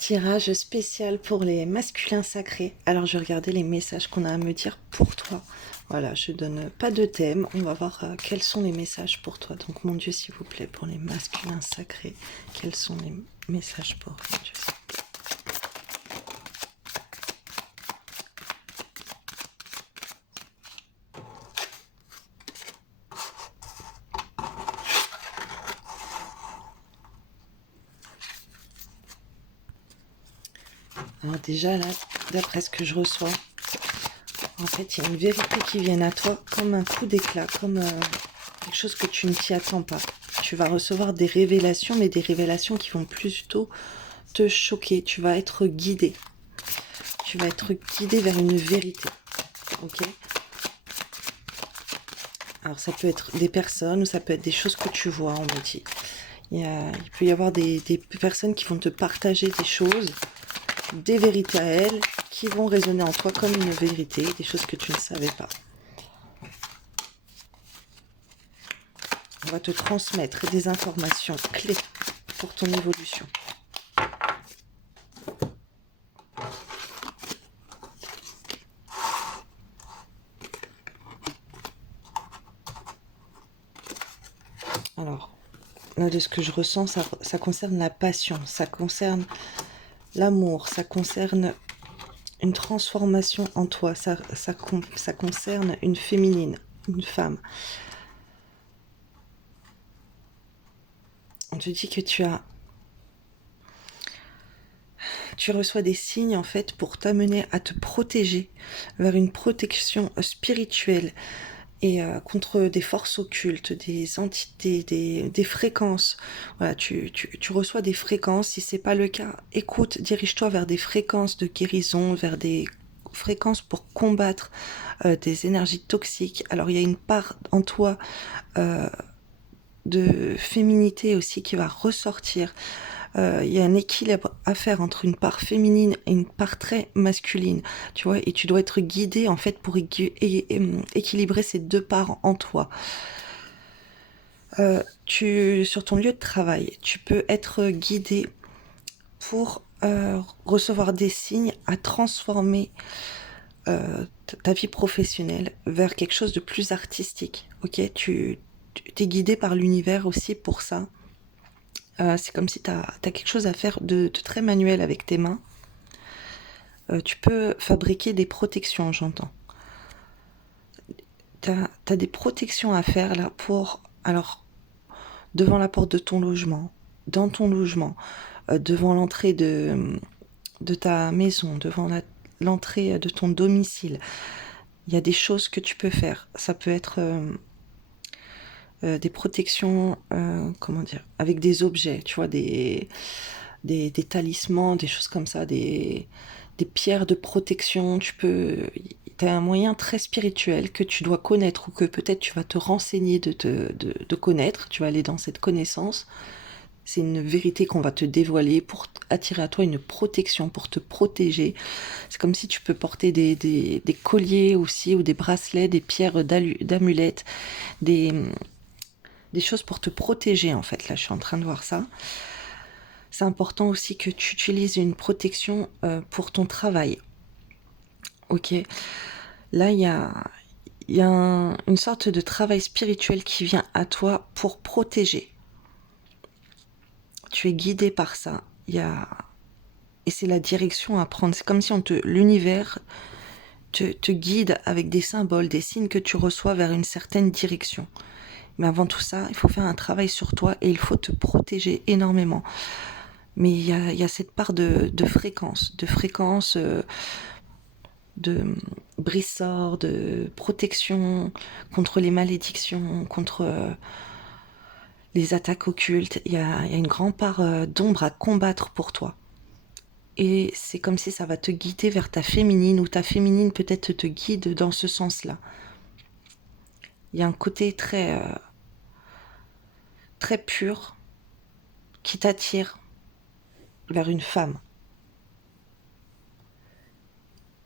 Tirage spécial pour les masculins sacrés. Alors je vais regarder les messages qu'on a à me dire pour toi. Voilà, je donne pas de thème. On va voir quels sont les messages pour toi. Donc mon Dieu, s'il vous plaît, pour les masculins sacrés, quels sont les messages pour mon Dieu. Alors déjà là, d'après ce que je reçois, en fait, il y a une vérité qui vient à toi comme un coup d'éclat, comme quelque chose que tu ne t'y attends pas. Tu vas recevoir des révélations, mais des révélations qui vont plutôt te choquer. Tu vas être guidé. Tu vas être guidé vers une vérité. Ok ? Alors ça peut être des personnes ou ça peut être des choses que tu vois, on me dit. Il peut y avoir des personnes qui vont te partager des choses, des vérités à elles, qui vont résonner en toi comme une vérité, des choses que tu ne savais pas. On va te transmettre des informations clés pour ton évolution. Alors, là, de ce que je ressens, ça concerne la passion, ça concerne l'amour, ça concerne une transformation en toi, ça concerne une féminine, une femme. On te dit que tu reçois des signes en fait pour t'amener à te protéger vers une protection spirituelle et contre des forces occultes, des entités, des fréquences. Voilà, tu reçois des fréquences. Si c'est pas le cas, écoute, dirige-toi vers des fréquences de guérison, vers des fréquences pour combattre des énergies toxiques. Alors il y a une part en toi de féminité aussi qui va ressortir. Il y a un équilibre à faire entre une part féminine et une part très masculine, tu vois, et tu dois être guidé en fait pour équilibrer ces deux parts en toi. Sur ton lieu de travail, tu peux être guidé pour recevoir des signes à transformer ta vie professionnelle vers quelque chose de plus artistique. Ok, tu es guidé par l'univers aussi pour ça. C'est comme si tu as quelque chose à faire de très manuel avec tes mains. Tu peux fabriquer des protections, j'entends. T'as des protections à faire là pour... Alors, devant la porte de ton logement, dans ton logement, devant l'entrée de ta maison, devant l'entrée de ton domicile, il y a des choses que tu peux faire. Ça peut être des protections, comment dire, avec des objets, tu vois, des talismans, des choses comme ça, des pierres de protection. Tu as un moyen très spirituel que tu dois connaître ou que peut-être tu vas te renseigner de connaître. Tu vas aller dans cette connaissance. C'est une vérité qu'on va te dévoiler pour attirer à toi une protection, pour te protéger. C'est comme si tu peux porter des colliers aussi ou des bracelets, des pierres d'amulettes, des choses pour te protéger en fait. Là, je suis en train de voir ça. C'est important aussi que tu utilises une protection pour ton travail. Ok. Là, il y a une sorte de travail spirituel qui vient à toi pour protéger. Tu es guidé par ça. Et c'est la direction à prendre. C'est comme si l'univers te guide avec des symboles, des signes que tu reçois vers une certaine direction. Mais avant tout ça, il faut faire un travail sur toi et il faut te protéger énormément. Mais il y a cette part de fréquence, de brissor, de protection contre les malédictions, contre les attaques occultes. Il y a une grande part d'ombre à combattre pour toi. Et c'est comme si ça va te guider vers ta féminine, ou ta féminine peut-être te guide dans ce sens-là. Il y a un côté très pur qui t'attire vers une femme.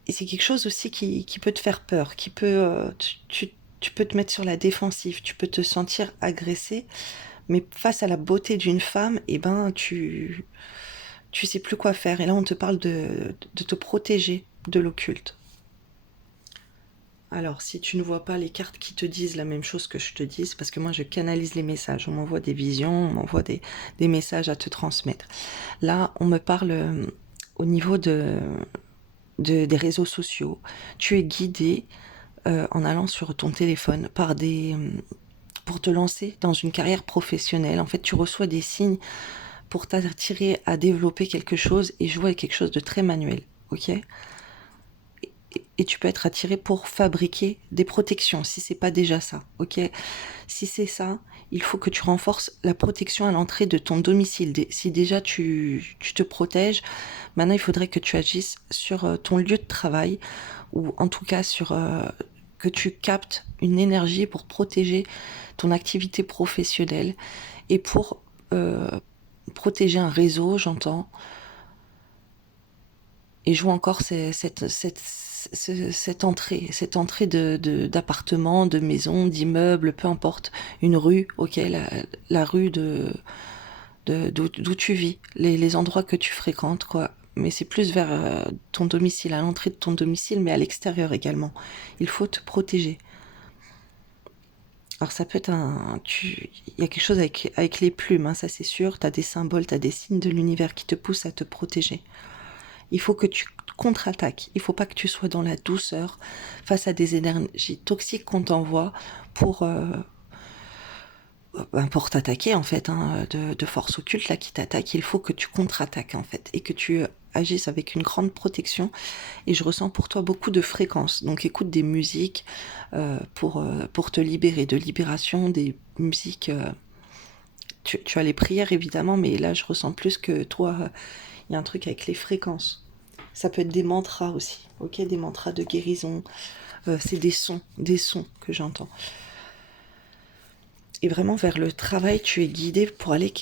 Et c'est quelque chose aussi qui peut te faire peur, qui peut, tu peux te mettre sur la défensive, tu peux te sentir agressé, mais face à la beauté d'une femme, eh ben, tu tu sais plus quoi faire. Et là, on te parle de te protéger de l'occulte. Alors, si tu ne vois pas les cartes qui te disent la même chose que je te dis, c'est parce que moi, je canalise les messages. On m'envoie des visions, on m'envoie des messages à te transmettre. Là, on me parle au niveau des réseaux sociaux. Tu es guidé en allant sur ton téléphone par pour te lancer dans une carrière professionnelle. En fait, tu reçois des signes pour t'attirer à développer quelque chose et jouer quelque chose de très manuel. Ok? Et tu peux être attiré pour fabriquer des protections, si c'est pas déjà ça, ok? Si c'est ça, il faut que tu renforces la protection à l'entrée de ton domicile. Si déjà tu te protèges, maintenant il faudrait que tu agisses sur ton lieu de travail, ou en tout cas sur que tu captes une énergie pour protéger ton activité professionnelle et pour protéger un réseau, j'entends, et joue encore cette entrée d'appartements, de maisons, d'immeubles, peu importe, une rue, ok, la rue d'où tu vis, les endroits que tu fréquentes, quoi. Mais c'est plus vers ton domicile, à l'entrée de ton domicile, mais à l'extérieur également. Il faut te protéger. Alors ça peut être il y a quelque chose avec les plumes, hein, ça c'est sûr. Tu as des symboles, tu as des signes de l'univers qui te poussent à te protéger. Il faut que tu contre-attaques. Il ne faut pas que tu sois dans la douceur face à des énergies toxiques qu'on t'envoie pour t'attaquer, en fait, hein, de forces occultes là qui t'attaquent. Il faut que tu contre-attaques, en fait, et que tu agisses avec une grande protection. Et je ressens pour toi beaucoup de fréquences. Donc écoute des musiques pour te libérer, de libération, des musiques. Tu as les prières évidemment, mais là je ressens plus que toi, il y a un truc avec les fréquences. Ça peut être des mantras aussi, ok, des mantras de guérison. C'est des sons que j'entends. Et vraiment vers le travail, tu es guidé pour aller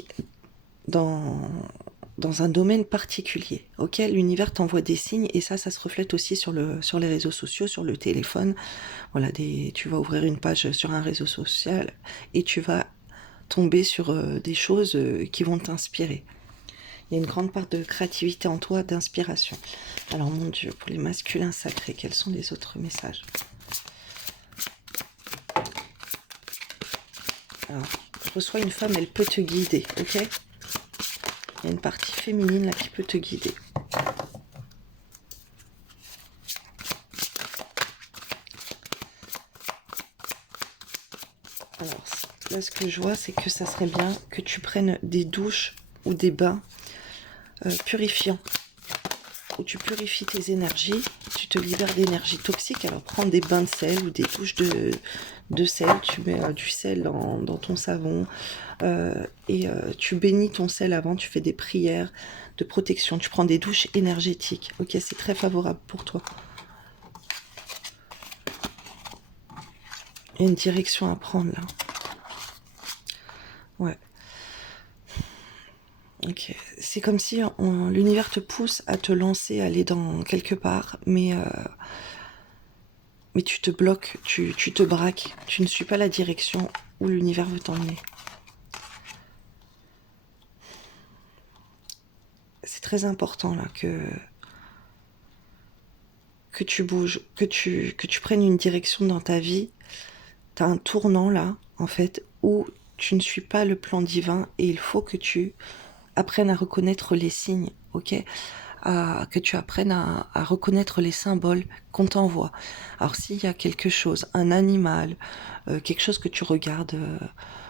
dans, dans un domaine particulier. Ok, l'univers t'envoie des signes et ça se reflète aussi sur les réseaux sociaux, sur le téléphone. Voilà, tu vas ouvrir une page sur un réseau social et tu vas tomber sur des choses qui vont t'inspirer. Il y a une grande part de créativité en toi, d'inspiration. Alors mon Dieu, pour les masculins sacrés, quels sont les autres messages? Alors, je reçois une femme, elle peut te guider, ok? Il y a une partie féminine là qui peut te guider. Alors, là, ce que je vois, c'est que ça serait bien que tu prennes des douches ou des bains purifiants, où tu purifies tes énergies, tu te libères d'énergie toxique. Alors, prends des bains de sel ou des douches de sel, tu mets du sel dans ton savon et tu bénis ton sel avant, tu fais des prières de protection, tu prends des douches énergétiques. Ok, c'est très favorable pour toi. Il y a une direction à prendre là. Ouais. Ok. C'est comme si l'univers te pousse à te lancer, à aller dans quelque part, mais tu te bloques, tu te braques, tu ne suis pas la direction où l'univers veut t'emmener. C'est très important là que tu bouges, que tu prennes une direction dans ta vie. T'as un tournant là, en fait, où tu ne suis pas le plan divin et il faut que tu apprennes à reconnaître les signes, ok? Que tu apprennes à reconnaître les symboles qu'on t'envoie. Alors s'il y a quelque chose, un animal, quelque chose que tu regardes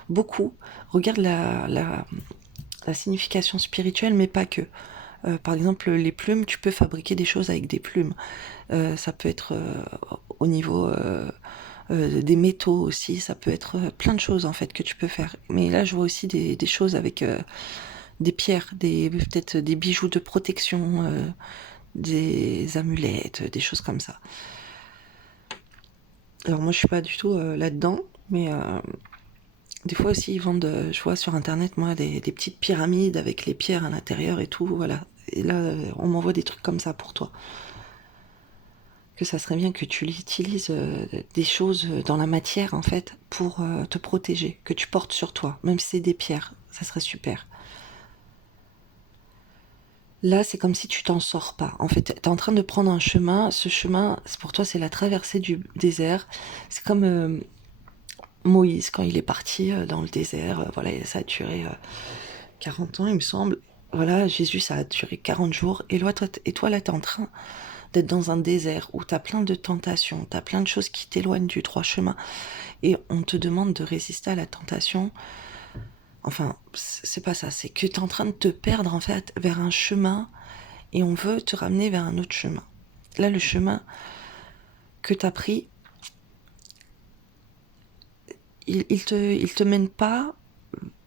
beaucoup, regarde la signification spirituelle, mais pas que. Par exemple, les plumes, tu peux fabriquer des choses avec des plumes. Ça peut être au niveau des métaux aussi, ça peut être plein de choses en fait que tu peux faire. Mais là, je vois aussi des choses avec des pierres, peut-être des bijoux de protection, des amulettes, des choses comme ça. Alors moi, je suis pas du tout là-dedans, mais des fois aussi, ils vendent, je vois sur internet, moi, des petites pyramides avec les pierres à l'intérieur et tout, voilà. Et là, on m'envoie des trucs comme ça pour toi. Que ça serait bien que tu utilises des choses dans la matière, en fait, pour te protéger, que tu portes sur toi, même si c'est des pierres, ça serait super. Là, c'est comme si tu t'en sors pas. En fait, tu es en train de prendre un chemin. Ce chemin, pour toi, c'est la traversée du désert. C'est comme Moïse, quand il est parti dans le désert. Voilà, ça a duré 40 ans, il me semble. Voilà, Jésus, ça a duré 40 jours. Et toi là, tu es en train d'être dans un désert où tu as plein de tentations, tu as plein de choses qui t'éloignent du droit chemin. Et on te demande de résister à la tentation. Enfin, c'est pas ça. C'est que tu es en train de te perdre, en fait, vers un chemin et on veut te ramener vers un autre chemin. Là, le chemin que tu as pris, il te mène pas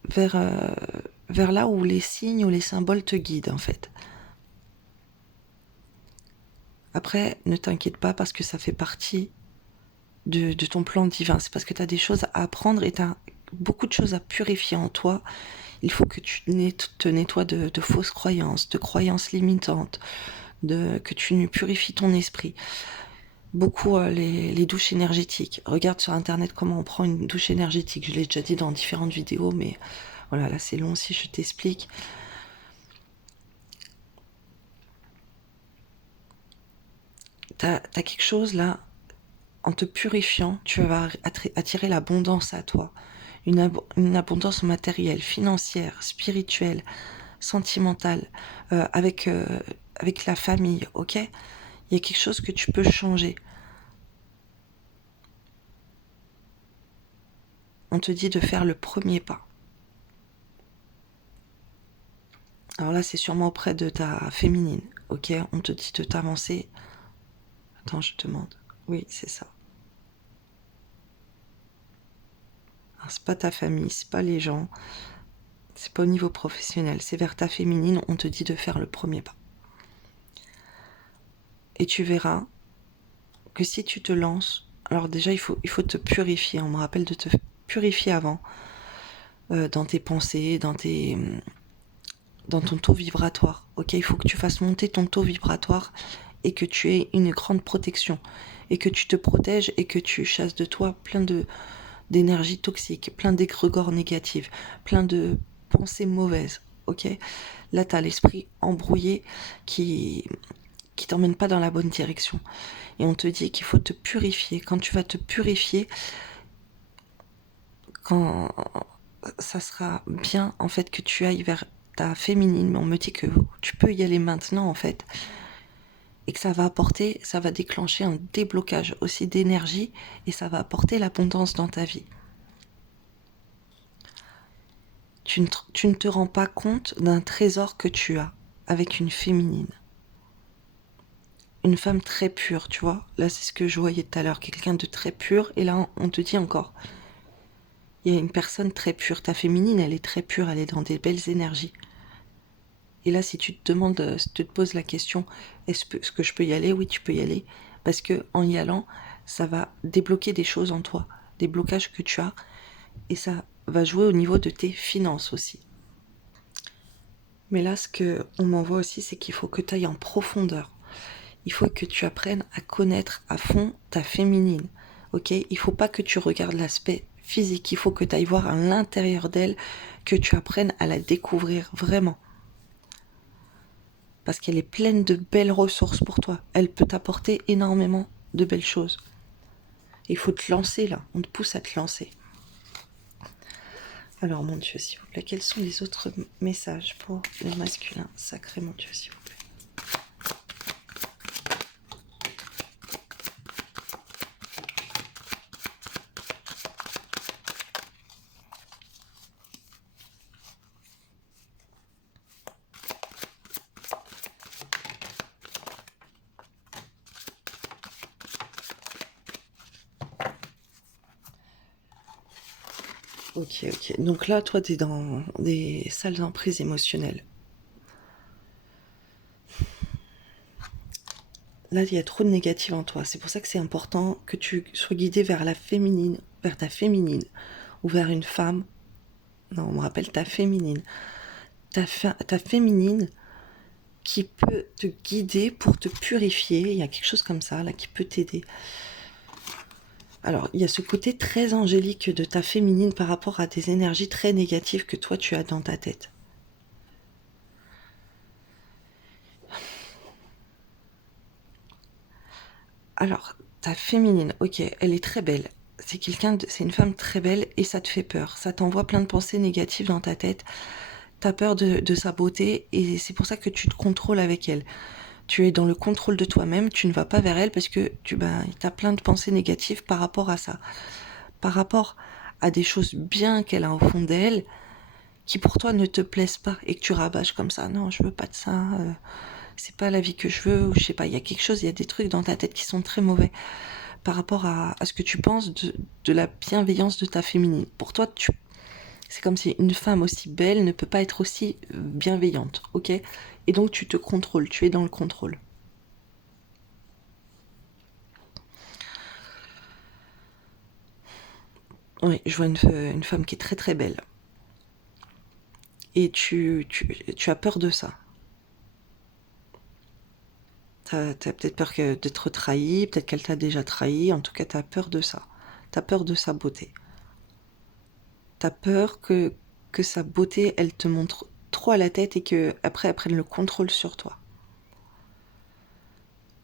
vers, vers là où les signes ou les symboles te guident, en fait. Après, ne t'inquiète pas parce que ça fait partie de ton plan divin. C'est parce que tu as des choses à apprendre et tu as beaucoup de choses à purifier en toi. Il faut que tu te nettoies de fausses croyances, de croyances limitantes, que tu purifies ton esprit. Beaucoup les douches énergétiques. Regarde sur internet comment on prend une douche énergétique. Je l'ai déjà dit dans différentes vidéos, mais voilà, là c'est long si je t'explique. T'as quelque chose là, en te purifiant, tu vas attirer l'abondance à toi. Une abondance matérielle, financière, spirituelle, sentimentale, avec la famille, ok? Il y a quelque chose que tu peux changer. On te dit de faire le premier pas. Alors là, c'est sûrement auprès de ta féminine, ok? On te dit de t'avancer. Attends, je te demande. Oui, c'est ça. Alors, c'est pas ta famille, c'est pas les gens, c'est pas au niveau professionnel, c'est vers ta féminine, on te dit de faire le premier pas. Et tu verras que si tu te lances, alors déjà il faut te purifier, on me rappelle de te purifier avant, dans tes pensées, dans ton taux vibratoire, ok? Il faut que tu fasses monter ton taux vibratoire et que tu aies une grande protection et que tu te protèges et que tu chasses de toi plein d'énergie toxique, plein d'égrégores négatives, plein de pensées mauvaises, ok? Là, tu as l'esprit embrouillé qui t'emmène pas dans la bonne direction. Et on te dit qu'il faut te purifier. Quand tu vas te purifier, quand ça sera bien, en fait, que tu ailles vers ta féminine, mais on me dit que tu peux y aller maintenant, en fait, et que ça va déclencher un déblocage aussi d'énergie, et ça va apporter l'abondance dans ta vie. Tu ne te rends pas compte d'un trésor que tu as avec une féminine. Une femme très pure, tu vois. Là, c'est ce que je voyais tout à l'heure, quelqu'un de très pur, et là, on te dit encore, il y a une personne très pure. Ta féminine, elle est très pure, elle est dans des belles énergies. Et là, si tu te demandes, si tu te poses la question, est-ce que je peux y aller? Oui, tu peux y aller. Parce que en y allant, ça va débloquer des choses en toi, des blocages que tu as. Et ça va jouer au niveau de tes finances aussi. Mais là, ce qu'on m'envoie aussi, c'est qu'il faut que tu ailles en profondeur. Il faut que tu apprennes à connaître à fond ta féminine. Ok? Il faut pas que tu regardes l'aspect physique. Il faut que tu ailles voir à l'intérieur d'elle, que tu apprennes à la découvrir vraiment. Parce qu'elle est pleine de belles ressources pour toi. Elle peut t'apporter énormément de belles choses. Il faut te lancer là. On te pousse à te lancer. Alors, mon Dieu, s'il vous plaît, quels sont les autres messages pour le masculin sacré, mon Dieu, s'il vous plaît? Ok, ok. Donc là, toi, t'es dans des sales emprises émotionnelles. Là, il y a trop de négatif en toi. C'est pour ça que c'est important que tu sois guidé vers la féminine, vers ta féminine, ou vers une femme. Non, on me rappelle ta féminine. Ta féminine qui peut te guider pour te purifier. Il y a quelque chose comme ça, là, qui peut t'aider. Alors, il y a ce côté très angélique de ta féminine par rapport à des énergies très négatives que toi, tu as dans ta tête. Alors, ta féminine, ok, elle est très belle. C'est une femme très belle et ça te fait peur. Ça t'envoie plein de pensées négatives dans ta tête. T'as peur de sa beauté et c'est pour ça que tu te contrôles avec elle. Tu es dans le contrôle de toi-même, tu ne vas pas vers elle parce que t'as plein de pensées négatives par rapport à ça. Par rapport à des choses bien qu'elle a au fond d'elle qui pour toi ne te plaisent pas et que tu rabâches comme ça. Non, je veux pas de ça. C'est pas la vie que je veux. Ou je sais pas, il y a quelque chose, il y a des trucs dans ta tête qui sont très mauvais par rapport à ce que tu penses de la bienveillance de ta féminine. Pour toi, c'est comme si une femme aussi belle ne peut pas être aussi bienveillante, ok? Et donc tu te contrôles, tu es dans le contrôle. Oui, je vois une femme qui est très très belle. Et tu as peur de ça. T'as peut-être peur d'être trahi, peut-être qu'elle t'a déjà trahi, en tout cas t'as peur de ça. T'as peur de sa beauté. T'as peur que sa beauté, elle te montre trop à la tête et que après elle prenne le contrôle sur toi.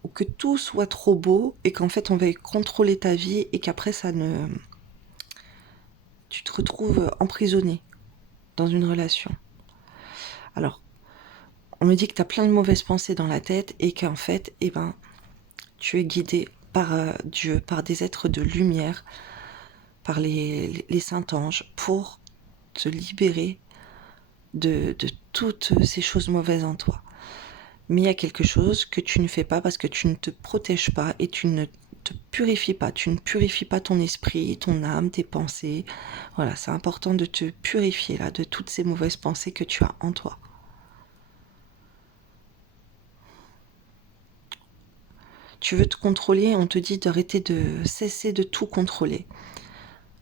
Ou que tout soit trop beau et qu'en fait on veuille contrôler ta vie et qu'après ça ne... Tu te retrouves emprisonné dans une relation. Alors, on me dit que t'as plein de mauvaises pensées dans la tête et qu'en fait, eh ben, tu es guidé par Dieu, par des êtres de lumière, par les saints anges pour te libérer de toutes ces choses mauvaises en toi. Mais il y a quelque chose que tu ne fais pas parce que tu ne te protèges pas et tu ne te purifies pas. Tu ne purifies pas ton esprit, ton âme, tes pensées. Voilà, c'est important de te purifier là de toutes ces mauvaises pensées que tu as en toi. Tu veux te contrôler, on te dit d'arrêter de cesser de tout contrôler.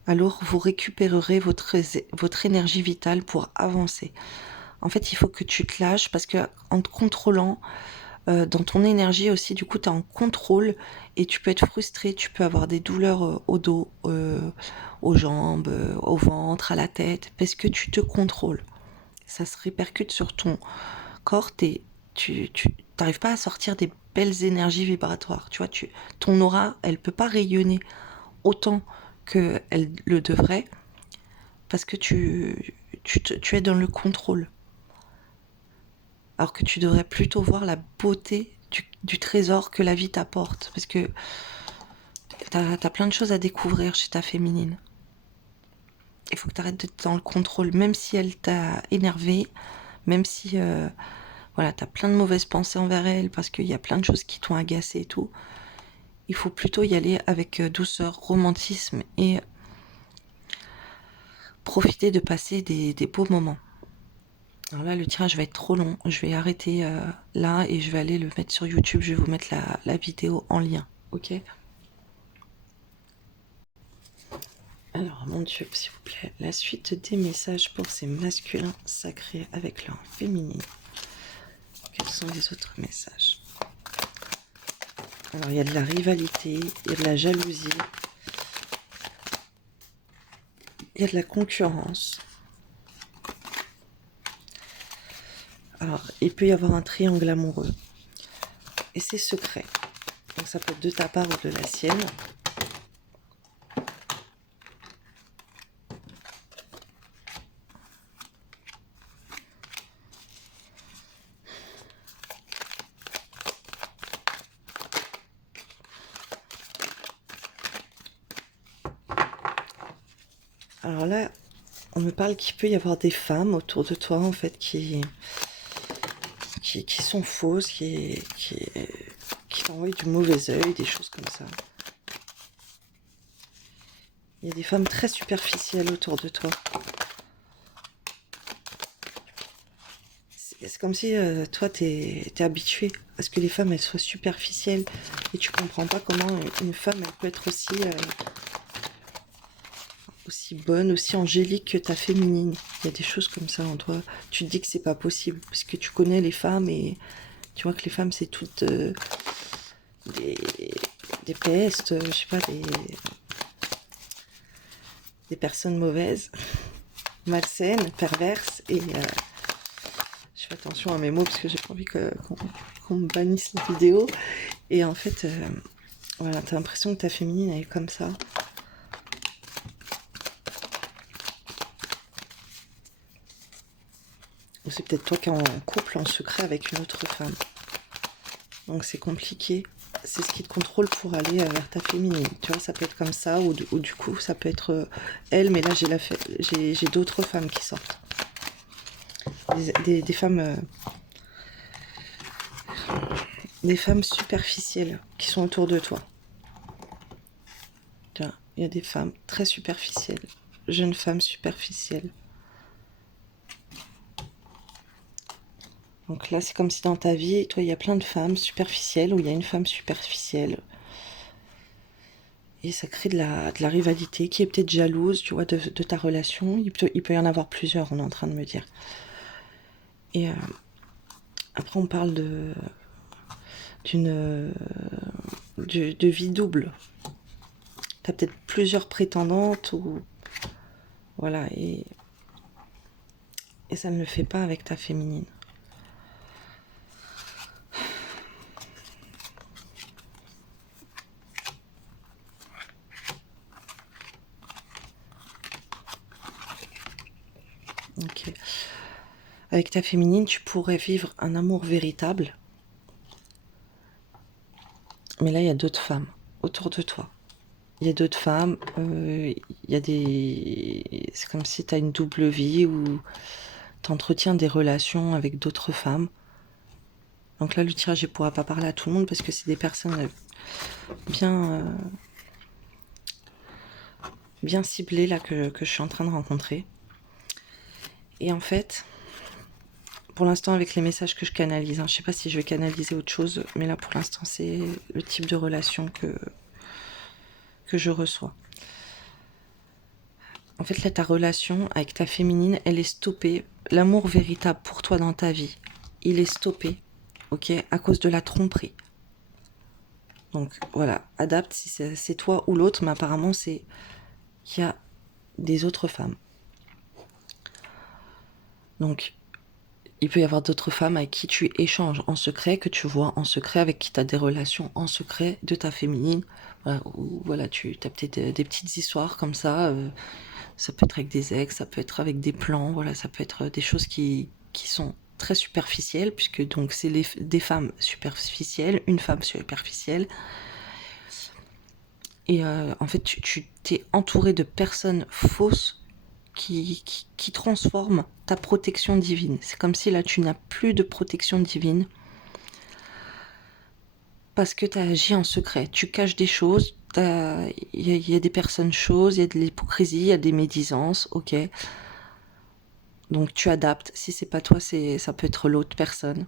Alors vous récupérerez votre énergie vitale pour avancer. En fait, il faut que tu te lâches parce que en te contrôlant, dans ton énergie aussi, du coup, tu es en contrôle et tu peux être frustré, tu peux avoir des douleurs au dos, aux jambes, au ventre, à la tête, parce que tu te contrôles. Ça se répercute sur ton corps, tu n'arrives pas à sortir des belles énergies vibratoires. Tu vois, ton aura, elle peut pas rayonner autant qu'elle le devrait parce que tu es dans le contrôle. Alors que tu devrais plutôt voir la beauté du trésor que la vie t'apporte. Parce que t'as plein de choses à découvrir chez ta féminine. Il faut que tu arrêtes d'être dans le contrôle, même si elle t'a énervé, même si voilà, t'as plein de mauvaises pensées envers elle, parce qu'il y a plein de choses qui t'ont agacé et tout. Il faut plutôt y aller avec douceur, romantisme et profiter de passer des beaux moments. Alors là, le tirage va être trop long. Je vais arrêter là et je vais aller le mettre sur YouTube. Je vais vous mettre la vidéo en lien. Ok? Alors, mon Dieu, s'il vous plaît, la suite des messages pour ces masculins sacrés avec leur féminine. Quels sont les autres messages? Alors, il y a de la rivalité, il y a de la jalousie, il y a de la concurrence. Alors, il peut y avoir un triangle amoureux. Et c'est secret. Donc, ça peut être de ta part ou de la sienne. Alors là, on me parle qu'il peut y avoir des femmes autour de toi, en fait, qui sont fausses, qui t'envoient du mauvais œil, des choses comme ça. Il y a des femmes très superficielles autour de toi. C'est comme si toi, t'es habitué à ce que les femmes, elles soient superficielles. Et tu comprends pas comment une femme, elle peut être aussi bonne, aussi angélique que ta féminine. Il y a des choses comme ça en toi. Tu te dis que c'est pas possible, parce que tu connais les femmes et tu vois que les femmes, c'est toutes des, des pestes, je sais pas, des personnes mauvaises, malsaines, perverses. Et je fais attention à mes mots, parce que j'ai pas envie qu'on me bannisse la vidéo. Et en fait, Voilà, t'as l'impression que ta féminine, elle est comme ça. Ou c'est peut-être toi qui es en couple, en secret avec une autre femme. Donc c'est compliqué. C'est ce qui te contrôle pour aller vers ta féminine. Tu vois, ça peut être comme ça, ou du coup, ça peut être elle, mais là, j'ai d'autres femmes qui sortent. Des femmes... des femmes superficielles qui sont autour de toi. Tu vois, il y a des femmes très superficielles. Jeunes femmes superficielles. Donc là, c'est comme si dans ta vie, toi, il y a plein de femmes superficielles, où il y a une femme superficielle. Et ça crée de la rivalité, qui est peut-être jalouse, tu vois, de ta relation. Il peut y en avoir plusieurs, on est en train de me dire. Et après, on parle de vie double. T'as peut-être plusieurs prétendantes, ou... Voilà, et ça ne le fait pas avec ta féminine. Ok. Avec ta féminine, tu pourrais vivre un amour véritable. Mais là, il y a d'autres femmes autour de toi. Il y a d'autres femmes, il y a des... C'est comme si tu as une double vie où tu entretiens des relations avec d'autres femmes. Donc là, le tirage ne pourra pas parler à tout le monde parce que c'est des personnes bien, bien ciblées là que je suis en train de rencontrer. Et en fait, pour l'instant, avec les messages que je canalise, je ne sais pas si je vais canaliser autre chose, mais là, pour l'instant, c'est le type de relation que je reçois. En fait, là, ta relation avec ta féminine, elle est stoppée. L'amour véritable pour toi dans ta vie, il est stoppé, ok, à cause de la tromperie. Donc, voilà, adapte si c'est toi ou l'autre, mais apparemment, c'est qu'il y a des autres femmes. Donc, il peut y avoir d'autres femmes avec qui tu échanges en secret, que tu vois en secret, avec qui tu as des relations en secret de ta féminine. Voilà, ou voilà, tu as peut-être des petites histoires comme ça. Ça peut être avec des ex, ça peut être avec des plans, voilà, ça peut être des choses qui sont très superficielles, puisque donc c'est des femmes superficielles, une femme superficielle. Et en fait, tu t'es entouré de personnes fausses qui transforment ta protection divine. C'est comme si là, tu n'as plus de protection divine parce que tu as agi en secret. Tu caches des choses, il y a des personnes choses, il y a de l'hypocrisie, il y a des médisances, ok. Donc tu adaptes. Si c'est pas toi, ça peut être l'autre personne.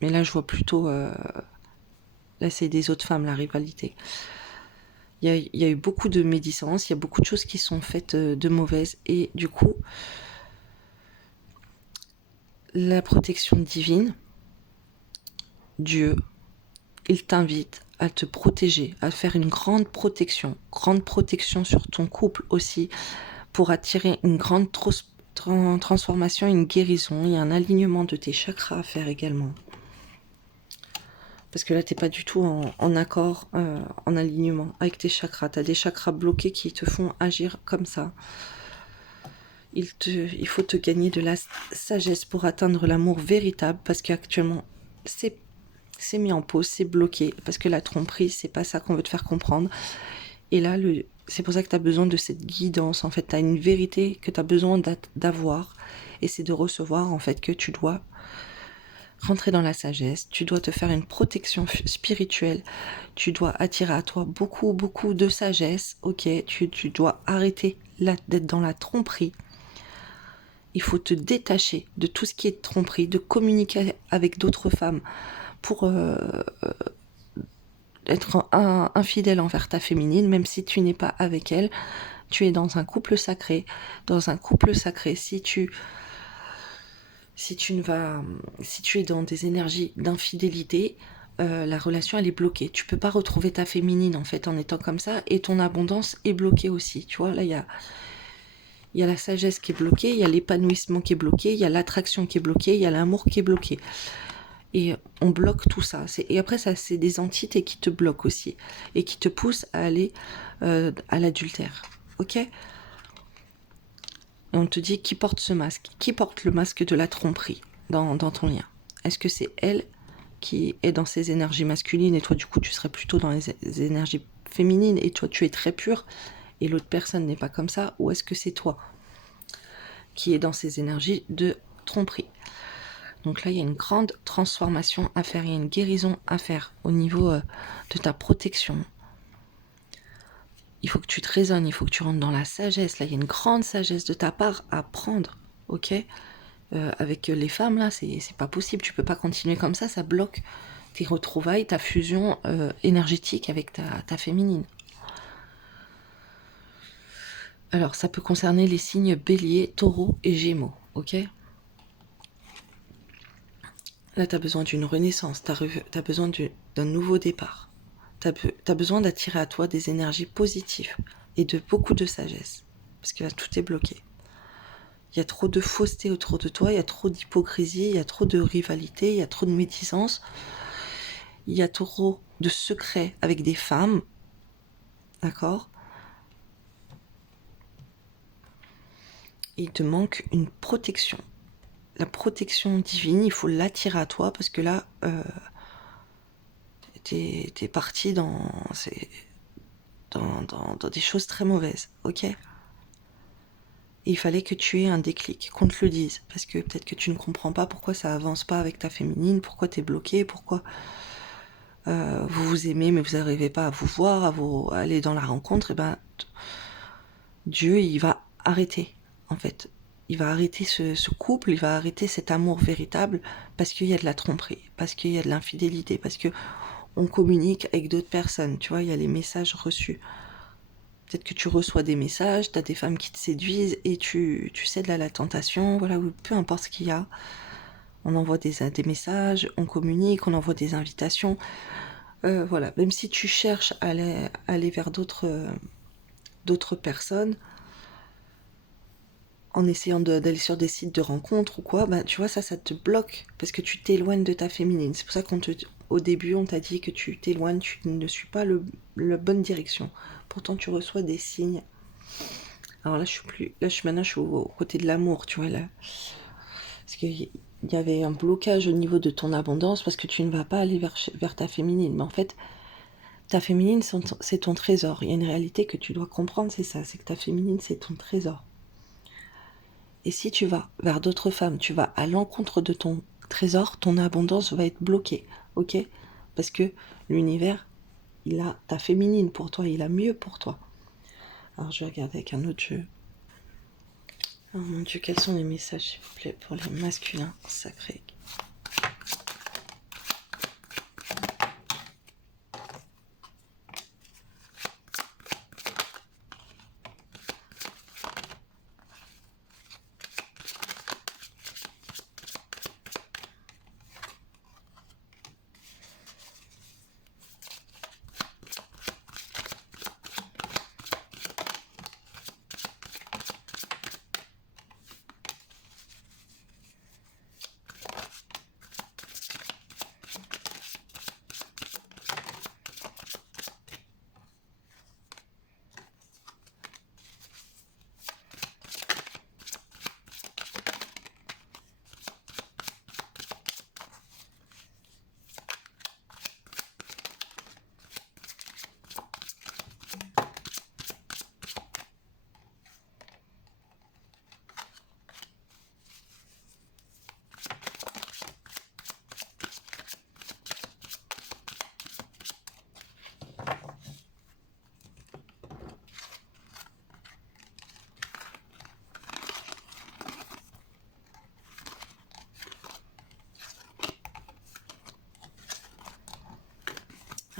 Mais là, je vois plutôt... là, c'est des autres femmes, la rivalité. Il y a eu beaucoup de médisance, il y a beaucoup de choses qui sont faites de mauvaises. Et du coup, la protection divine, Dieu, il t'invite à te protéger, à faire une grande protection sur ton couple aussi, pour attirer une grande transformation, une guérison. Il y a un alignement de tes chakras à faire également. Parce que là, t'es pas du tout en accord, en alignement avec tes chakras. T'as des chakras bloqués qui te font agir comme ça. Il faut te gagner de la sagesse pour atteindre l'amour véritable, parce qu'actuellement, c'est mis en pause, c'est bloqué, parce que la tromperie, c'est pas ça qu'on veut te faire comprendre. Et là, c'est pour ça que tu as besoin de cette guidance. En fait, tu as une vérité que tu as besoin d'avoir, et c'est de recevoir, en fait, que tu dois rentrer dans la sagesse, tu dois te faire une protection spirituelle, tu dois attirer à toi beaucoup, beaucoup de sagesse, ok, tu dois arrêter d'être dans la tromperie. Il faut te détacher de tout ce qui est tromperie, de communiquer avec d'autres femmes pour être infidèle envers ta féminine, même si tu n'es pas avec elle. Tu es dans un couple sacré. Dans un couple sacré, si tu es dans des énergies d'infidélité, la relation elle est bloquée. Tu peux pas retrouver ta féminine en fait en étant comme ça, et ton abondance est bloquée aussi. Tu vois, là il y a la sagesse qui est bloquée, il y a l'épanouissement qui est bloqué, il y a l'attraction qui est bloquée, il y a l'amour qui est bloqué. Et on bloque tout ça. Et après, ça, c'est des entités qui te bloquent aussi et qui te poussent à aller à l'adultère. Ok? Et on te dit qui porte ce masque? Qui porte le masque de la tromperie dans ton lien? Est-ce que c'est elle qui est dans ses énergies masculines et toi, du coup, tu serais plutôt dans les énergies féminines et toi, tu es très pur et l'autre personne n'est pas comme ça? Ou est-ce que c'est toi qui est dans ces énergies de tromperie? Donc là, il y a une grande transformation à faire, il y a une guérison à faire au niveau de ta protection. Il faut que tu te raisonnes, il faut que tu rentres dans la sagesse. Là, il y a une grande sagesse de ta part à prendre, ok? Avec les femmes, là, c'est pas possible. Tu peux pas continuer comme ça bloque tes retrouvailles, ta fusion énergétique avec ta féminine. Alors, ça peut concerner les signes bélier, taureau et gémeaux, ok? Là, tu as besoin d'une renaissance, tu as besoin d'un nouveau départ. Tu as besoin d'attirer à toi des énergies positives et de beaucoup de sagesse. Parce que là, tout est bloqué. Il y a trop de fausseté autour de toi, il y a trop d'hypocrisie, il y a trop de rivalité, il y a trop de médisance. Il y a trop de secrets avec des femmes. D'accord? Il te manque une protection. La protection divine, il faut l'attirer à toi parce que là, t'es parti dans des choses très mauvaises, ok? Et il fallait que tu aies un déclic, qu'on te le dise, parce que peut-être que tu ne comprends pas pourquoi ça avance pas avec ta féminine, pourquoi t'es bloqué, pourquoi vous vous aimez mais vous n'arrivez pas à vous voir, à aller dans la rencontre, et ben Dieu il va arrêter en fait. Il va arrêter ce couple, il va arrêter cet amour véritable parce qu'il y a de la tromperie, parce qu'il y a de l'infidélité, parce que on communique avec d'autres personnes, tu vois, il y a les messages reçus. Peut-être que tu reçois des messages, tu as des femmes qui te séduisent et tu cèdes à la tentation, voilà, peu importe ce qu'il y a. On envoie des messages, on communique, on envoie des invitations. Voilà, même si tu cherches à aller vers d'autres personnes, en essayant d'aller sur des sites de rencontres ou quoi, bah tu vois, ça te bloque parce que tu t'éloignes de ta féminine. C'est pour ça au début, on t'a dit que tu t'éloignes, tu ne suis pas la bonne direction. Pourtant, tu reçois des signes. Alors là, maintenant, je suis au côté de l'amour, tu vois, là. Parce qu'il y avait un blocage au niveau de ton abondance parce que tu ne vas pas aller vers ta féminine. Mais en fait, ta féminine, c'est ton trésor. Il y a une réalité que tu dois comprendre, c'est ça, c'est que ta féminine, c'est ton trésor. Et si tu vas vers d'autres femmes, tu vas à l'encontre de ton trésor, ton abondance va être bloquée, ok? Parce que l'univers, il a ta féminine pour toi, il a mieux pour toi. Alors je vais regarder avec un autre jeu. Oh mon Dieu, quels sont les messages, s'il vous plaît, pour les masculins sacrés?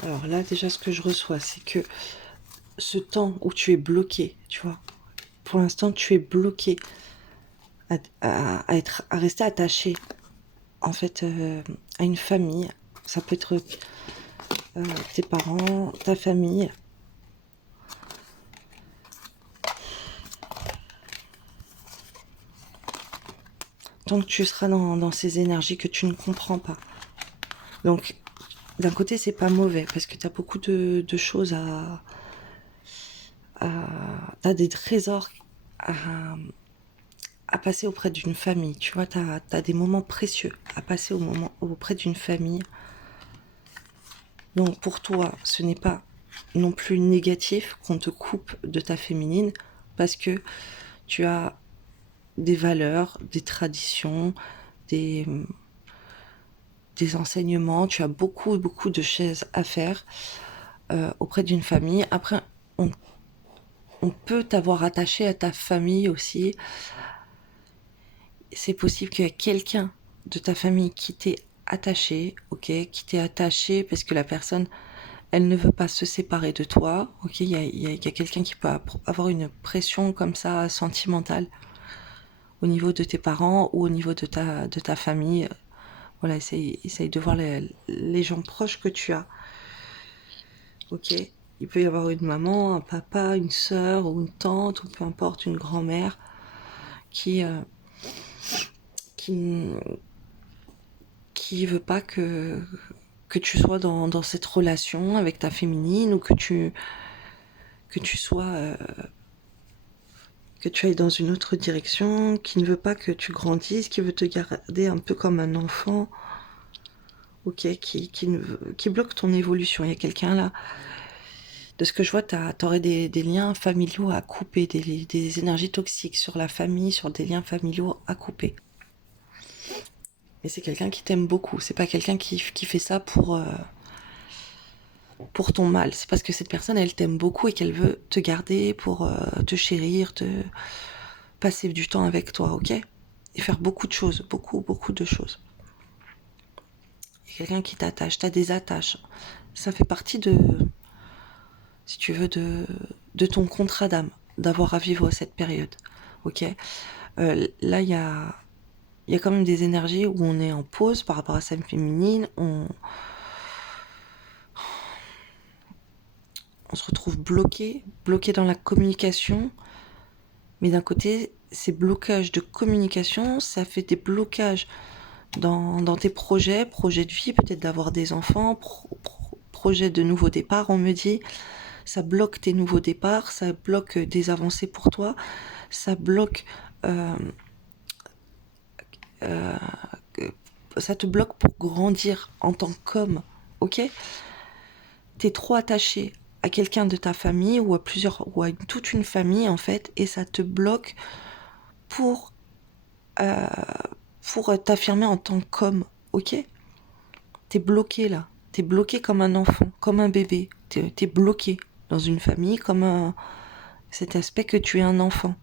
Alors là, déjà, ce que je reçois, c'est que ce temps où tu es bloqué, tu vois, pour l'instant, tu es bloqué à rester attaché, en fait, à une famille. Ça peut être tes parents, ta famille. Tant que tu seras dans ces énergies que tu ne comprends pas. Donc, d'un côté, c'est pas mauvais parce que tu as beaucoup de choses t'as des trésors à, à passer auprès d'une famille. Tu vois, t'as des moments précieux à passer auprès d'une famille. Donc, pour toi, ce n'est pas non plus négatif qu'on te coupe de ta féminine parce que tu as des valeurs, des traditions, des, des enseignements, tu as beaucoup, beaucoup de choses à faire auprès d'une famille. Après, on, on peut t'avoir attaché à ta famille aussi. C'est possible qu'il y ait quelqu'un de ta famille qui t'est attaché, ok, qui t'est attaché parce que la personne, elle ne veut pas se séparer de toi, ok, il y a quelqu'un qui peut avoir une pression comme ça sentimentale au niveau de tes parents ou au niveau de ta famille. Voilà, essaye de voir les gens proches que tu as, ok. Il peut y avoir une maman, un papa, une sœur ou une tante ou peu importe, une grand-mère qui, qui, qui veut pas que tu sois dans cette relation avec ta féminine ou que tu sois que tu ailles dans une autre direction, qui ne veut pas que tu grandisses, qui veut te garder un peu comme un enfant, ok, qui bloque ton évolution. Il y a quelqu'un là, de ce que je vois, t'aurais des liens familiaux à couper, des énergies toxiques sur la famille, sur des liens familiaux à couper. Mais c'est quelqu'un qui t'aime beaucoup, c'est pas quelqu'un qui fait ça pour ton mal. C'est parce que cette personne, elle t'aime beaucoup et qu'elle veut te garder pour te chérir, te passer du temps avec toi, ok? Et faire beaucoup de choses, beaucoup, beaucoup de choses. Il y a quelqu'un qui t'attache, t'as des attaches. Ça fait partie si tu veux, de ton contrat d'âme, d'avoir à vivre cette période, ok? Là, il y a quand même des énergies où on est en pause par rapport à sa féminine, on se retrouve bloqué dans la communication. Mais d'un côté, ces blocages de communication, ça fait des blocages dans tes projets de vie, peut-être d'avoir des enfants, projets de nouveau départ, on me dit. Ça bloque tes nouveaux départs, ça bloque des avancées pour toi, ça bloque... euh, euh, ça te bloque pour grandir en tant qu'homme, ok? T'es trop attaché à quelqu'un de ta famille ou à plusieurs ou à toute une famille en fait, et ça te bloque pour euh, t'affirmer en tant qu'homme, ok? T'es bloqué là, t'es bloqué comme un enfant, comme un bébé, t'es bloqué dans une famille comme cet aspect que tu es un enfant.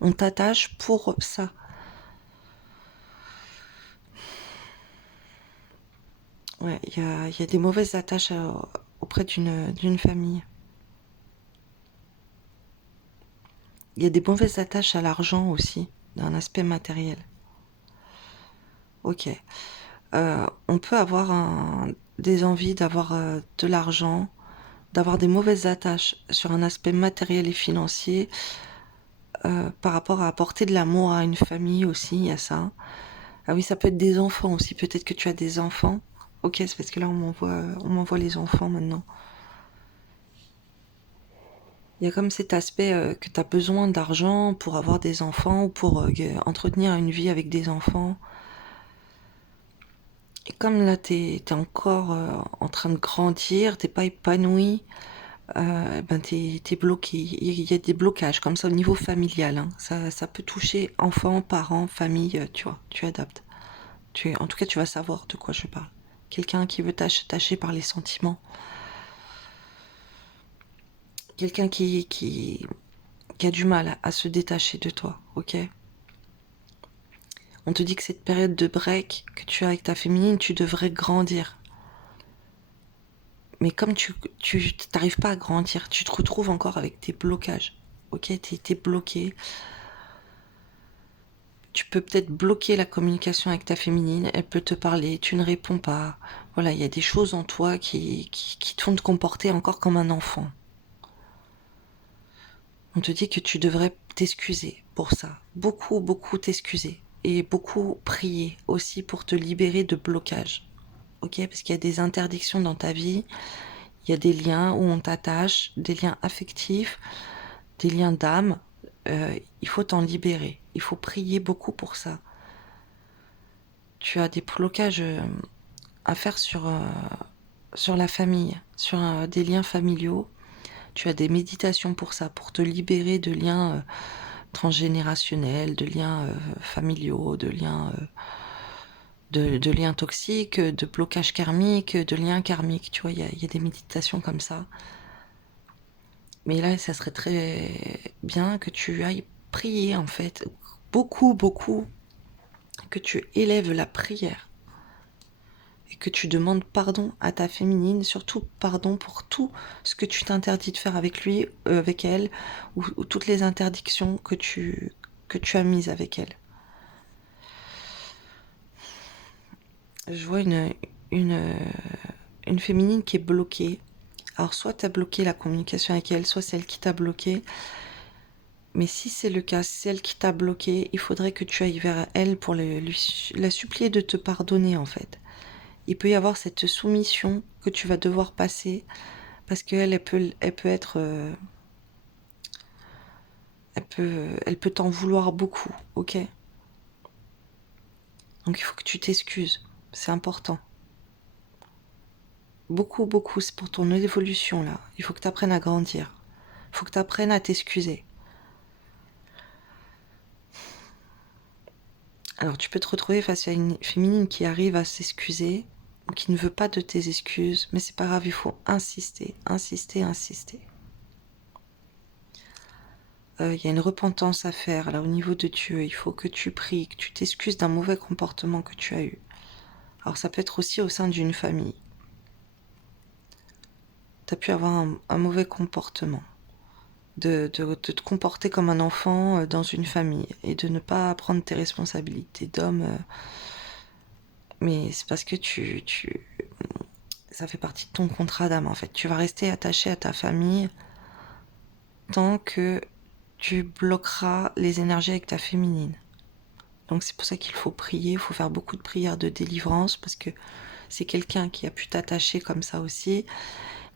On t'attache pour ça. Ouais, il y a des mauvaises attaches auprès d'une famille. Il y a des mauvaises attaches à l'argent aussi, d'un aspect matériel. Ok. On peut avoir des envies d'avoir de l'argent, d'avoir des mauvaises attaches sur un aspect matériel et financier par rapport à apporter de l'amour à une famille aussi, il y a ça. Ah oui, ça peut être des enfants aussi, peut-être que tu as des enfants. Ok, c'est parce que là on m'envoie les enfants maintenant. Il y a comme cet aspect que tu as besoin d'argent pour avoir des enfants ou pour entretenir une vie avec des enfants. Et comme là, t'es encore en train de grandir, t'es pas épanoui, ben t'es bloqué. Il y a des blocages comme ça au niveau familial, hein. Ça peut toucher enfants, parents, famille, tu vois, tu adaptes. En tout cas, tu vas savoir de quoi je parle. Quelqu'un qui veut tâcher par les sentiments. Quelqu'un qui a du mal à se détacher de toi, ok? On te dit que cette période de break que tu as avec ta féminine, tu devrais grandir. Mais comme tu t'arrives pas à grandir, tu te retrouves encore avec tes blocages. Ok, t'es bloqué. Tu peux peut-être bloquer la communication avec ta féminine. Elle peut te parler, tu ne réponds pas. Voilà, il y a des choses en toi qui te font te comporter encore comme un enfant. On te dit que tu devrais t'excuser pour ça. Beaucoup, beaucoup t'excuser. Et beaucoup prier aussi pour te libérer de blocages. ok? Parce qu'il y a des interdictions dans ta vie, il y a des liens où on t'attache, des liens affectifs, des liens d'âme. Il faut t'en libérer. Il faut prier beaucoup pour ça. Tu as des blocages à faire sur la famille, sur des liens familiaux. Tu as des méditations pour ça, pour te libérer de liens transgénérationnels, de liens familiaux, de liens toxiques, de blocages karmiques, de liens karmiques. Tu vois, il y a des méditations comme ça. Mais là, ça serait très bien que tu ailles prier, en fait. Beaucoup, beaucoup. Que tu élèves la prière. Et que tu demandes pardon à ta féminine, surtout pardon pour tout ce que tu t'interdis de faire avec lui, avec elle, ou toutes les interdictions que tu as mises avec elle. Je vois une, une féminine qui est bloquée. Alors soit tu as bloqué la communication avec elle, soit c'est elle qui t'a bloqué. Mais si c'est le cas, si c'est elle qui t'a bloqué, il faudrait que tu ailles vers elle pour la supplier de te pardonner en fait. Il peut y avoir cette soumission que tu vas devoir passer parce qu'elle, elle peut être, elle peut t'en vouloir beaucoup, ok? Donc il faut que tu t'excuses, c'est important. Beaucoup, beaucoup, c'est pour ton évolution là. Il faut que tu apprennes à grandir. Il faut que tu apprennes à t'excuser. Alors tu peux te retrouver face à une féminine qui arrive à s'excuser ou qui ne veut pas de tes excuses, mais c'est pas grave, il faut insister, insister, insister. Il y a une repentance à faire là au niveau de Dieu. Il faut que tu pries, que tu t'excuses d'un mauvais comportement que tu as eu. Alors ça peut être aussi au sein d'une famille. Tu as pu avoir un mauvais comportement. De te comporter comme un enfant dans une famille et de ne pas prendre tes responsabilités d'homme. Mais c'est parce que ça fait partie de ton contrat d'âme en fait. Tu vas rester attaché à ta famille tant que tu bloqueras les énergies avec ta féminine. Donc c'est pour ça qu'il faut prier, il faut faire beaucoup de prières de délivrance parce que c'est quelqu'un qui a pu t'attacher comme ça aussi.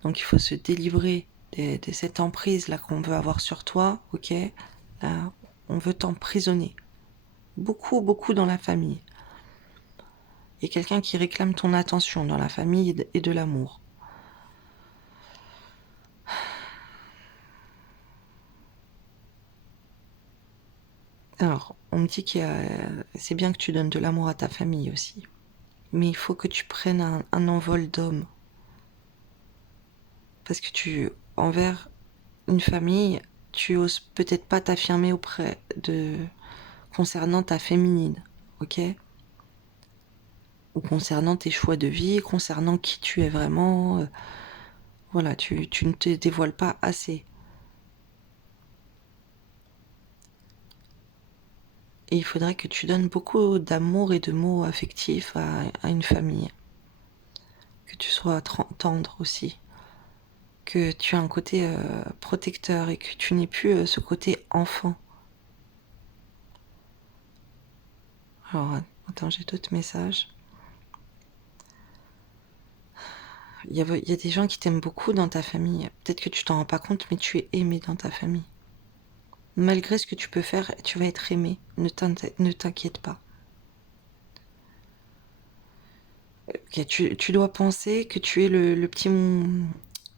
Donc il faut se délivrer de cette emprise là qu'on veut avoir sur toi, ok? Là, on veut t'emprisonner. Beaucoup, beaucoup dans la famille. Il y a quelqu'un qui réclame ton attention dans la famille et de l'amour. Alors, on me dit c'est bien que tu donnes de l'amour à ta famille aussi. Mais il faut que tu prennes un envol d'homme. Parce que envers une famille, tu oses peut-être pas t'affirmer concernant ta féminine, ok? Ou concernant tes choix de vie, concernant qui tu es vraiment. Voilà, tu ne te dévoiles pas assez. Et il faudrait que tu donnes beaucoup d'amour et de mots affectifs à une famille. Que tu sois tendre aussi. Que tu as un côté protecteur et que tu n'aies plus ce côté enfant. Alors, attends, j'ai d'autres messages. Il y a des gens qui t'aiment beaucoup dans ta famille. Peut-être que tu t'en rends pas compte, mais tu es aimé dans ta famille. Malgré ce que tu peux faire, tu vas être aimé. Ne t'inquiète pas. Okay, tu dois penser que tu es le petit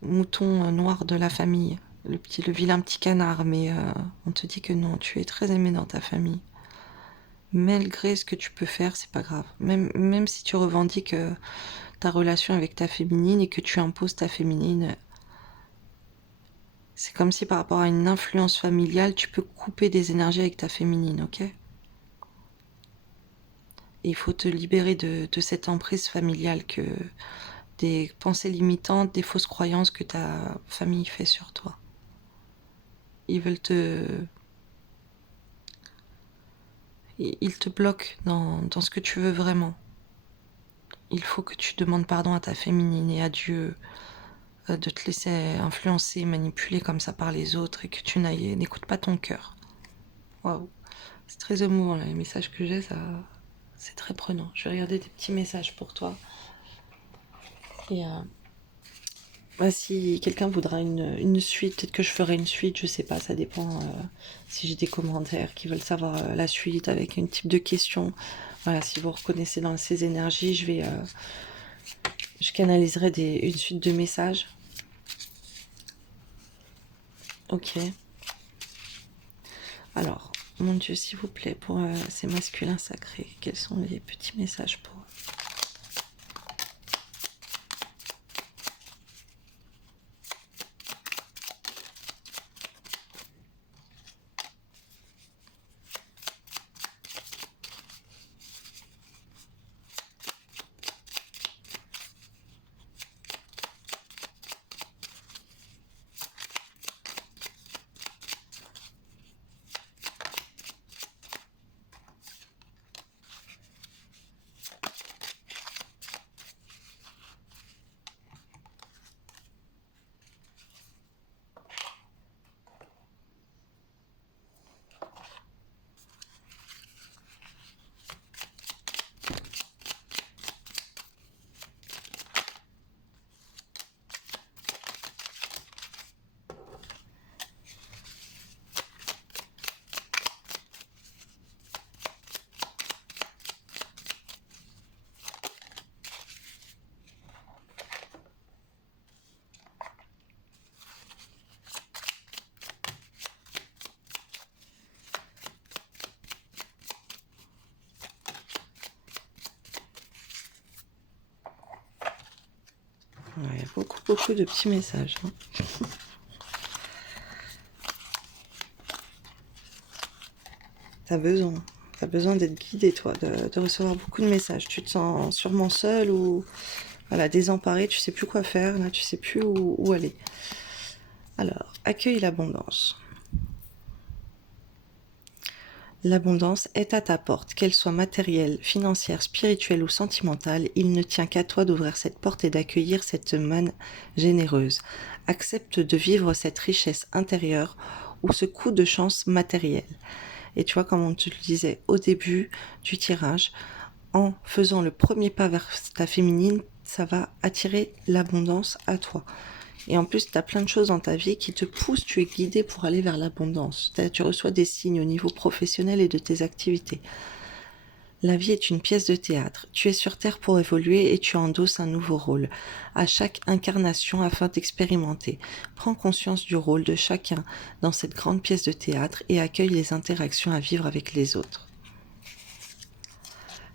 mouton noir de la famille. Le vilain petit canard. Mais on te dit que non, tu es très aimé dans ta famille. Malgré ce que tu peux faire, c'est pas grave. Même si tu revendiques ta relation avec ta féminine et que tu imposes ta féminine, c'est comme si par rapport à une influence familiale, tu peux couper des énergies avec ta féminine, ok? Et il faut te libérer de cette emprise familiale, des pensées limitantes, des fausses croyances que ta famille fait sur toi. Ils veulent ils te bloquent dans ce que tu veux vraiment. Il faut que tu demandes pardon à ta féminine et à Dieu de te laisser influencer, manipuler comme ça par les autres et que tu n'écoutes pas ton cœur. Waouh, c'est très émouvant là, les messages que j'ai, ça, c'est très prenant. Je vais regarder des petits messages pour toi. Et si quelqu'un voudra une suite, peut-être que je ferai une suite, je sais pas, ça dépend si j'ai des commentaires qui veulent savoir la suite avec un type de question. Voilà, si vous reconnaissez dans ces énergies, je canaliserai une suite de messages. Ok. Alors, mon Dieu, s'il vous plaît, pour ces masculins sacrés, quels sont les petits messages pour eux? Ouais, beaucoup de petits messages. Hein. T'as besoin d'être guidé, toi, de recevoir beaucoup de messages. Tu te sens sûrement seul ou voilà, désemparé, tu sais plus quoi faire, là, tu sais plus où aller. Alors, accueille l'abondance. L'abondance est à ta porte, qu'elle soit matérielle, financière, spirituelle ou sentimentale, il ne tient qu'à toi d'ouvrir cette porte et d'accueillir cette manne généreuse. Accepte de vivre cette richesse intérieure ou ce coup de chance matériel. Et tu vois, comme on te le disait au début du tirage, en faisant le premier pas vers ta féminine, ça va attirer l'abondance à toi. Et en plus, tu as plein de choses dans ta vie qui te poussent, tu es guidé pour aller vers l'abondance. Tu reçois des signes au niveau professionnel et de tes activités. La vie est une pièce de théâtre. Tu es sur Terre pour évoluer et tu endosses un nouveau rôle. À chaque incarnation afin d'expérimenter. Prends conscience du rôle de chacun dans cette grande pièce de théâtre et accueille les interactions à vivre avec les autres.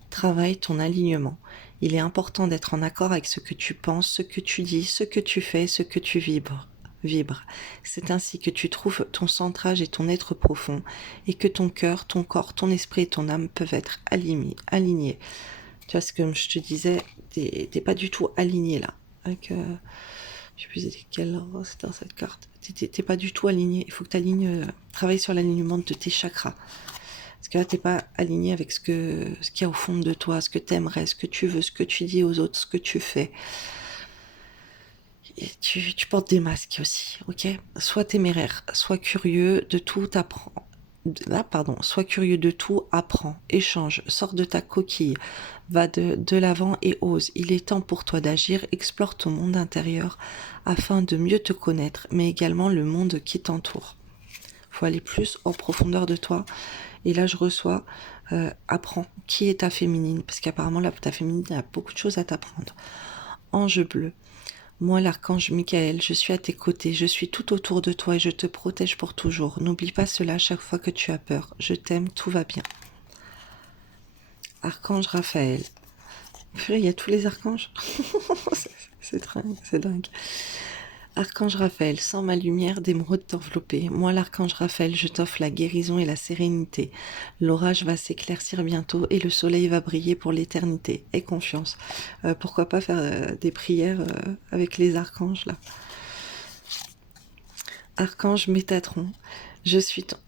Travaille ton alignement. Il est important d'être en accord avec ce que tu penses, ce que tu dis, ce que tu fais, ce que tu vibres. C'est ainsi que tu trouves ton centrage et ton être profond, et que ton cœur, ton corps, ton esprit et ton âme peuvent être alignés. Tu vois, ce que je te disais, t'es pas du tout aligné là. Avec, je sais plus quelle ordre c'est dans cette carte. T'es pas du tout aligné. Il faut que tu alignes, travaille sur l'alignement de tes chakras. Parce que là, t'es pas aligné avec ce qu'il y a au fond de toi, ce que t'aimerais, ce que tu veux, ce que tu dis aux autres, ce que tu fais. Et tu portes des masques aussi, ok? Sois téméraire, sois curieux de tout apprendre. Sois curieux de tout, apprends, échange, sors de ta coquille, va de l'avant et ose. Il est temps pour toi d'agir, explore ton monde intérieur afin de mieux te connaître, mais également le monde qui t'entoure. Faut aller plus en profondeur de toi. Et là, je reçois, apprends qui est ta féminine, parce qu'apparemment, ta féminine a beaucoup de choses à t'apprendre. Ange bleu. Moi, l'archange Michael, je suis à tes côtés, je suis tout autour de toi et je te protège pour toujours. N'oublie pas cela chaque fois que tu as peur. Je t'aime, tout va bien. Archange Raphaël. Il y a tous les archanges. c'est dingue. Archange Raphaël, sens ma lumière d'émeraude t'envelopper. Moi, l'archange Raphaël, je t'offre la guérison et la sérénité. L'orage va s'éclaircir bientôt et le soleil va briller pour l'éternité. Aie confiance. Pourquoi pas faire des prières avec les archanges là. Archange Métatron.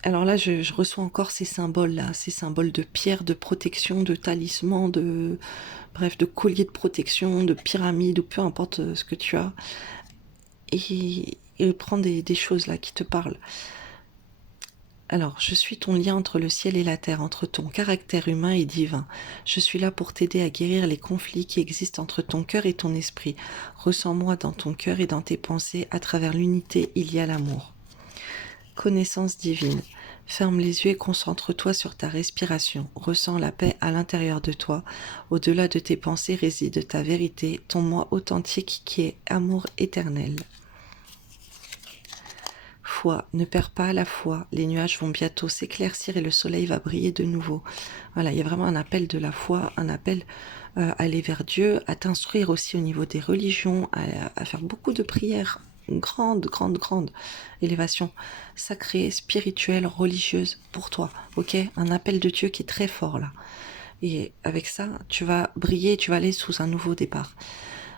Alors là, je reçois encore ces symboles-là, ces symboles de pierre, de protection, de talisman, bref, de collier de protection, de pyramide, ou peu importe ce que tu as. Et prends des choses là qui te parlent. Alors, je suis ton lien entre le ciel et la terre, entre ton caractère humain et divin. Je suis là pour t'aider à guérir les conflits qui existent entre ton cœur et ton esprit. Ressens-moi dans ton cœur et dans tes pensées. À travers l'unité, il y a l'amour. Connaissance divine. Ferme les yeux et concentre-toi sur ta respiration. Ressens la paix à l'intérieur de toi. Au-delà de tes pensées réside ta vérité, ton moi authentique qui est amour éternel. Foi, ne perds pas la foi, les nuages vont bientôt s'éclaircir et le soleil va briller de nouveau. Voilà, il y a vraiment un appel de la foi, un appel à aller vers Dieu, à t'instruire aussi au niveau des religions, à faire beaucoup de prières, une grande, grande, grande élévation sacrée, spirituelle, religieuse pour toi, ok? Un appel de Dieu qui est très fort là. Et avec ça, tu vas briller, tu vas aller sous un nouveau départ.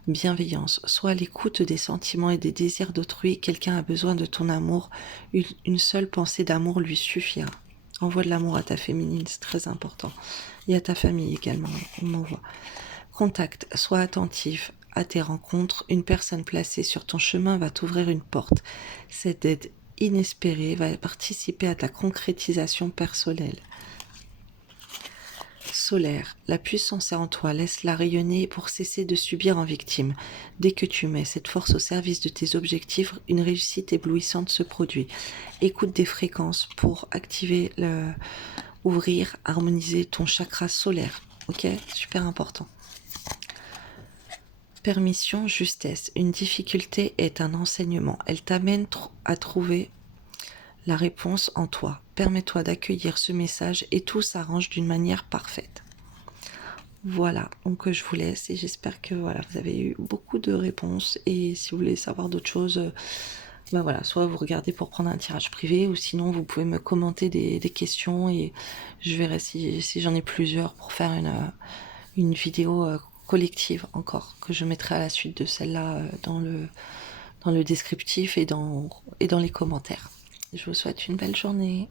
Bienveillance, sois à l'écoute des sentiments et des désirs d'autrui. Quelqu'un a besoin de ton amour. Une seule pensée d'amour lui suffira. Envoie de l'amour à ta féminine, c'est très important. Et à ta famille également, on m'envoie. Contact, sois attentif à tes rencontres. Une personne placée sur ton chemin va t'ouvrir une porte. Cette aide inespérée va participer à ta concrétisation personnelle. Solaire, la puissance est en toi, laisse-la rayonner pour cesser de subir en victime. Dès que tu mets cette force au service de tes objectifs, une réussite éblouissante se produit. Écoute des fréquences pour activer ouvrir, harmoniser ton chakra solaire. Ok, super important. Permission, justesse. Une difficulté est un enseignement. Elle t'amène à trouver la réponse en toi. Permets-toi d'accueillir ce message et tout s'arrange d'une manière parfaite. Voilà, donc je vous laisse et j'espère que voilà, vous avez eu beaucoup de réponses et si vous voulez savoir d'autres choses, ben voilà, soit vous regardez pour prendre un tirage privé ou sinon vous pouvez me commenter des questions et je verrai si j'en ai plusieurs pour faire une vidéo collective encore que je mettrai à la suite de celle-là dans le descriptif et dans les commentaires. Je vous souhaite une belle journée.